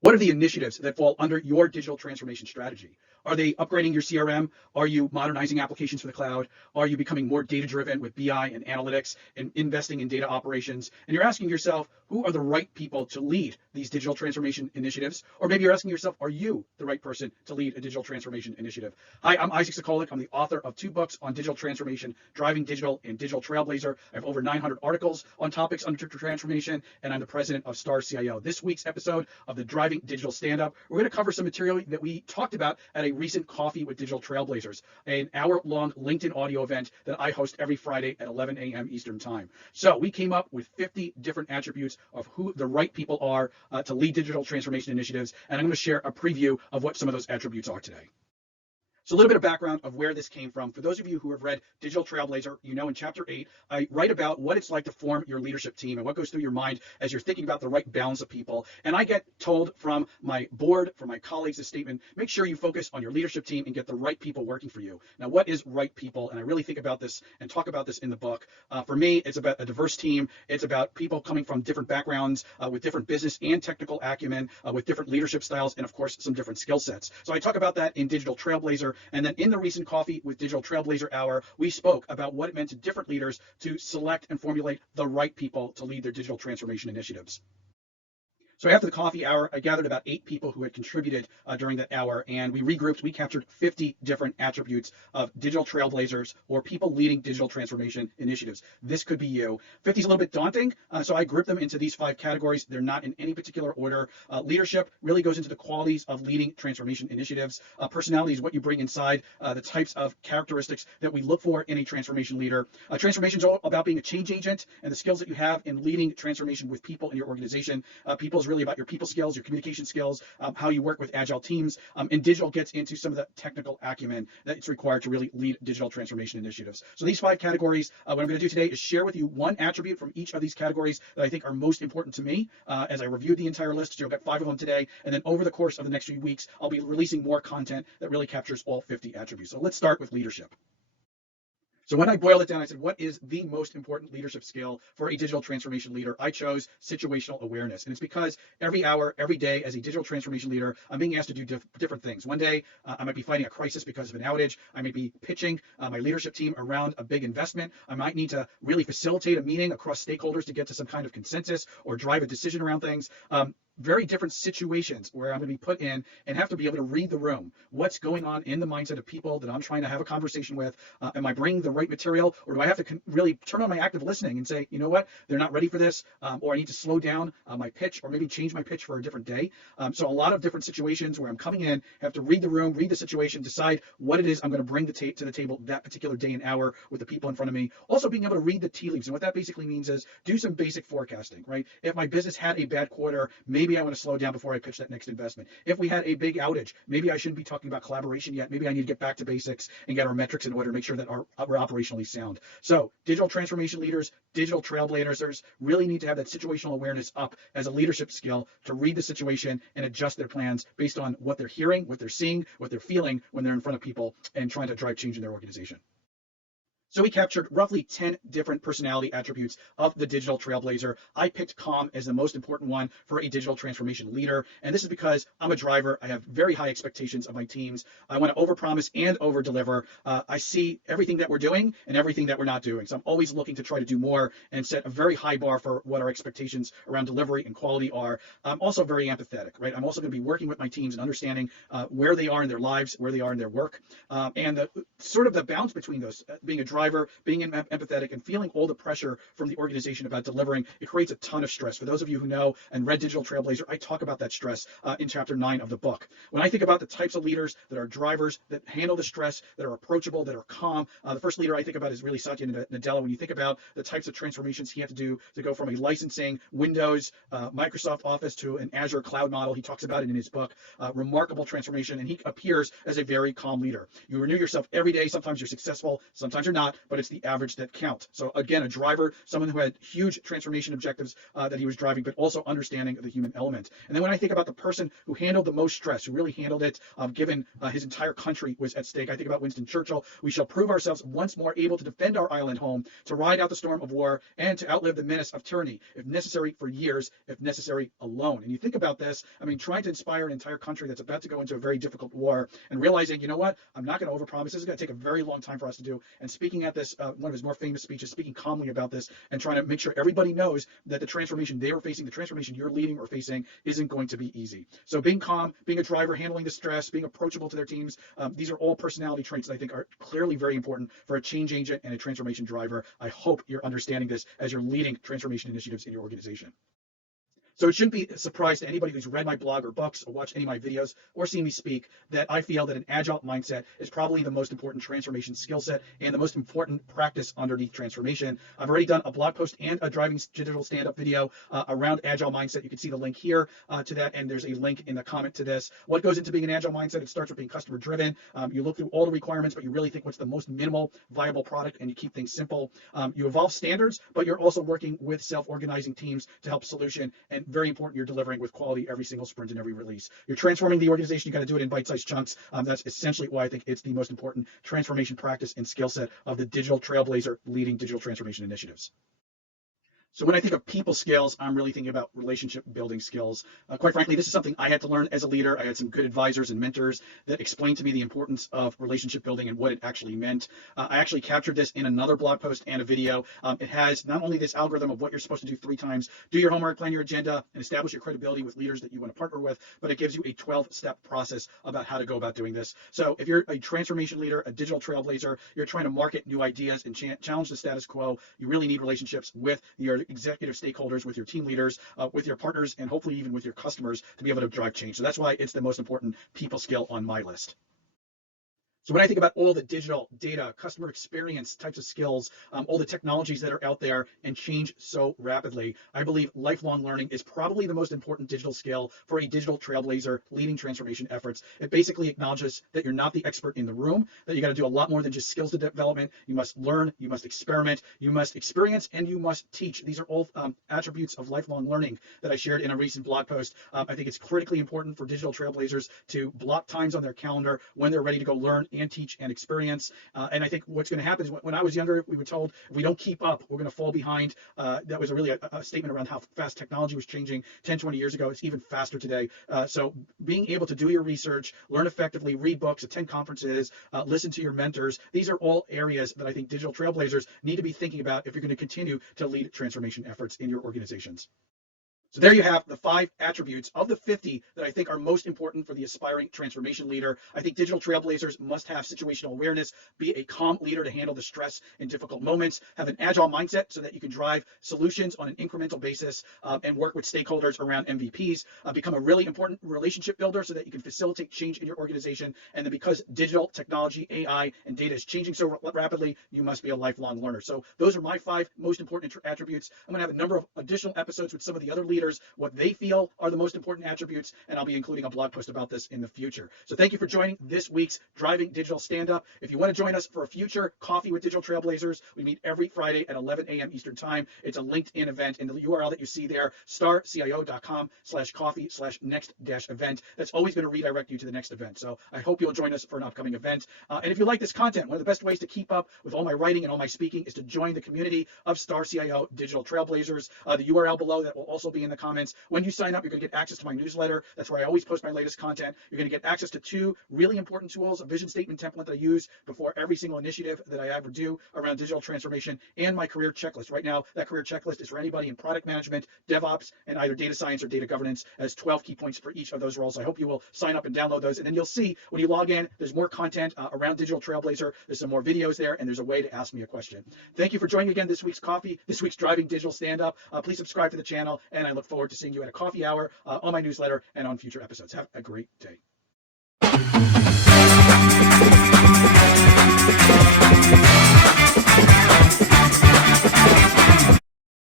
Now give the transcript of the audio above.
What are the initiatives that fall under your digital transformation strategy? Are they upgrading your CRM? Are you modernizing applications for the cloud? Are you becoming more data-driven with BI and analytics and investing in data operations? And you're asking yourself, who are the right people to lead these digital transformation initiatives? Or maybe you're asking yourself, are you the right person to lead a digital transformation initiative? Hi, I'm Isaac Sacolick. I'm the author of 2 books on digital transformation, Driving Digital and Digital Trailblazer. I have over 900 articles on topics under digital transformation, and I'm the president of Star CIO. This week's episode of the Driving Digital Stand-Up, we're going to cover some material that we talked about at a recent Coffee with Digital Trailblazers, an hour-long LinkedIn audio event that I host every Friday at 11 a.m. Eastern Time. So we came up with 50 different attributes of who the right people are to lead digital transformation initiatives, and I'm going to share a preview of what some of those attributes are today. So a little bit of background of where this came from. For those of you who have read Digital Trailblazer, you know in Chapter 8, I write about what it's like to form your leadership team and what goes through your mind as you're thinking about the right balance of people. And I get told from my board, from my colleagues, this statement, make sure you focus on your leadership team and get the right people working for you. Now, what is right people? And I really think about this and talk about this in the book. For me, it's about a diverse team. It's about people coming from different backgrounds, with different business and technical acumen, with different leadership styles, and of course, some different skill sets. So I talk about that in Digital Trailblazer. And then in the recent Coffee with Digital Trailblazer hour, we spoke about what it meant to different leaders to select and formulate the right people to lead their digital transformation initiatives. So after the coffee hour, I gathered about 8 people who had contributed during that hour, and we regrouped. We captured 50 different attributes of digital trailblazers or people leading digital transformation initiatives. This could be you. 50 is a little bit daunting, so I grouped them into these 5 categories. They're not in any particular order. Leadership really goes into the qualities of leading transformation initiatives. Personality is what you bring inside, the types of characteristics that we look for in a transformation leader. Transformation is all about being a change agent and the skills that you have in leading transformation with people in your organization. People's really about your people skills, your communication skills, how you work with agile teams, and digital gets into some of the technical acumen that's required to really lead digital transformation initiatives. So these 5 categories, what I'm going to do today is share with you one attribute from each of these categories that I think are most important to me as I reviewed the entire list. So you'll get 5 of them today, and then over the course of the next few weeks, I'll be releasing more content that really captures all 50 attributes. So let's start with leadership. So when I boiled it down, I said, what is the most important leadership skill for a digital transformation leader? I chose situational awareness. And it's because every hour, every day, as a digital transformation leader, I'm being asked to do different things. One day, I might be fighting a crisis because of an outage. I may be pitching my leadership team around a big investment. I might need to really facilitate a meeting across stakeholders to get to some kind of consensus or drive a decision around things. Very different situations where I'm going to be put in and have to be able to read the room. What's going on in the mindset of people that I'm trying to have a conversation with? Am I bringing the right material, or do I have to really turn on my active listening and say, you know what, they're not ready for this, or I need to slow down my pitch, or maybe change my pitch for a different day. So a lot of different situations where I'm coming in, have to read the room, read the situation, decide what it is I'm going to bring to the table that particular day and hour with the people in front of me. Also being able to read the tea leaves. And what that basically means is do some basic forecasting, right? If my business had a bad quarter, maybe I want to slow down before I pitch that next investment. If we had a big outage, maybe I shouldn't be talking about collaboration yet. Maybe I need to get back to basics and get our metrics in order to make sure that we're operationally sound. So digital transformation leaders, digital trailblazers really need to have that situational awareness up as a leadership skill to read the situation and adjust their plans based on what they're hearing, what they're seeing, what they're feeling when they're in front of people and trying to drive change in their organization. So we captured roughly 10 different personality attributes of the digital trailblazer. I picked calm as the most important one for a digital transformation leader. And this is because I'm a driver. I have very high expectations of my teams. I want to overpromise and overdeliver. I see everything that we're doing and everything that we're not doing. So I'm always looking to try to do more and set a very high bar for what our expectations around delivery and quality are. I'm also very empathetic, right? I'm also going to be working with my teams and understanding where they are in their lives, where they are in their work, and the balance between those, being a driver, being empathetic, and feeling all the pressure from the organization about delivering. It creates a ton of stress. For those of you who know and read Digital Trailblazer, I talk about that stress in Chapter 9 of the book. When I think about the types of leaders that are drivers, that handle the stress, that are approachable, that are calm, the first leader I think about is really Satya Nadella. When you think about the types of transformations he had to do to go from a licensing Windows, Microsoft Office to an Azure cloud model, he talks about it in his book. Remarkable transformation, and he appears as a very calm leader. You renew yourself every day. Sometimes you're successful, sometimes you're not. not, but it's the average that counts. So again, a driver, someone who had huge transformation objectives that he was driving, but also understanding the human element. And then when I think about the person who handled the most stress, who really handled it, given his entire country was at stake, I think about Winston Churchill. We shall prove ourselves once more able to defend our island home, to ride out the storm of war, and to outlive the menace of tyranny, if necessary for years, if necessary alone. And you think about this, I mean, trying to inspire an entire country that's about to go into a very difficult war and realizing, you know what, I'm not going to overpromise. This is going to take a very long time for us to do. And speaking at this, one of his more famous speeches, speaking calmly about this and trying to make sure everybody knows that the transformation they were facing, the transformation you're leading or facing, isn't going to be easy. So being calm, being a driver, handling the stress, being approachable to their teams, these are all personality traits that I think are clearly very important for a change agent and a transformation driver. I hope you're understanding this as you're leading transformation initiatives in your organization. So it shouldn't be a surprise to anybody who's read my blog or books or watched any of my videos or seen me speak that I feel that an agile mindset is probably the most important transformation skill set and the most important practice underneath transformation. I've already done a blog post and a driving digital stand-up video around agile mindset. You can see the link here to that, and there's a link in the comment to this. What goes into being an agile mindset? It starts with being customer driven. You look through all the requirements, but you really think what's the most minimal viable product, and you keep things simple. You evolve standards, but you're also working with self-organizing teams to help solution, and very important, you're delivering with quality every single sprint and every release. You're transforming the organization. You got to do it in bite-sized chunks. That's essentially why I think it's the most important transformation practice and skill set of the Digital Trailblazer leading digital transformation initiatives. So when I think of people skills, I'm really thinking about relationship building skills. Quite frankly, this is something I had to learn as a leader. I had some good advisors and mentors that explained to me the importance of relationship building and what it actually meant. I actually captured this in another blog post and a video. It has not only this algorithm of what you're supposed to do 3 times, do your homework, plan your agenda, and establish your credibility with leaders that you want to partner with, but it gives you a 12-step process about how to go about doing this. So if you're a transformation leader, a digital trailblazer, you're trying to market new ideas and challenge the status quo, you really need relationships with your executive stakeholders, with your team leaders, with your partners, and hopefully even with your customers to be able to drive change. So that's why it's the most important people skill on my list. So when I think about all the digital data, customer experience types of skills, all the technologies that are out there and change so rapidly, I believe lifelong learning is probably the most important digital skill for a digital trailblazer leading transformation efforts. It basically acknowledges that you're not the expert in the room, that you got to do a lot more than just skills development. You must learn, you must experiment, you must experience, and you must teach. These are all attributes of lifelong learning that I shared in a recent blog post. I think it's critically important for digital trailblazers to block times on their calendar when they're ready to go learn and teach and experience. And I think what's going to happen is when I was younger, we were told if we don't keep up, we're going to fall behind. That was really a statement around how fast technology was changing 10, 20 years ago. It's even faster today. So being able to do your research, learn effectively, read books, attend conferences, listen to your mentors, these are all areas that I think digital trailblazers need to be thinking about if you're going to continue to lead transformation efforts in your organizations. So there you have the 5 attributes of the 50 that I think are most important for the aspiring transformation leader. I think digital trailblazers must have situational awareness, be a calm leader to handle the stress in difficult moments, have an agile mindset so that you can drive solutions on an incremental basis and work with stakeholders around MVPs, become a really important relationship builder so that you can facilitate change in your organization. And then because digital technology, AI, and data is changing so rapidly, you must be a lifelong learner. So those are my 5 most important attributes. I'm going to have a number of additional episodes with some of the other leaders, what they feel are the most important attributes, and I'll be including a blog post about this in the future. So thank you for joining this week's Driving Digital Stand-Up. If you want to join us for a future Coffee with Digital Trailblazers, we meet every Friday at 11 a.m. Eastern Time. It's a LinkedIn event, and the URL that you see there, starcio.com/coffee/next-event. That's always going to redirect you to the next event. So I hope you'll join us for an upcoming event. And if you like this content, one of the best ways to keep up with all my writing and all my speaking is to join the community of Star CIO Digital Trailblazers. The URL below that will also be in the comments. When you sign up, you're going to get access to my newsletter. That's where I always post my latest content. You're going to get access to 2 really important tools, a vision statement template that I use before every single initiative that I ever do around digital transformation, and my career checklist. Right now, that career checklist is for anybody in product management, DevOps, and either data science or data governance, as 12 key points for each of those roles. I hope you will sign up and download those. And then you'll see when you log in, there's more content around Digital Trailblazer. There's some more videos there, and there's a way to ask me a question. Thank you for joining again this week's Driving Digital Stand-Up. Please subscribe to the channel, and I look forward to seeing you at a coffee hour, on my newsletter, and on future episodes. Have a great day.